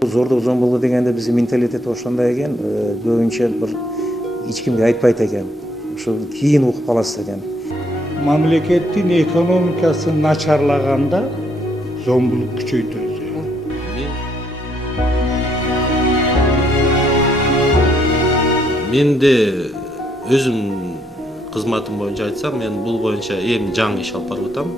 Зордук зомбулук дегенде биздин менталитет ошондой экен, көбүнчө бир эч кимге айтпайт экен. Ошо кийин угуп каласыз экен. Мамлекеттин экономикасы начарлаганда зомбулук күчөйтөт. Мен де өзім қызматым боюнча айтсам, мен бул боюнча эми жаңы иш алып барып атам.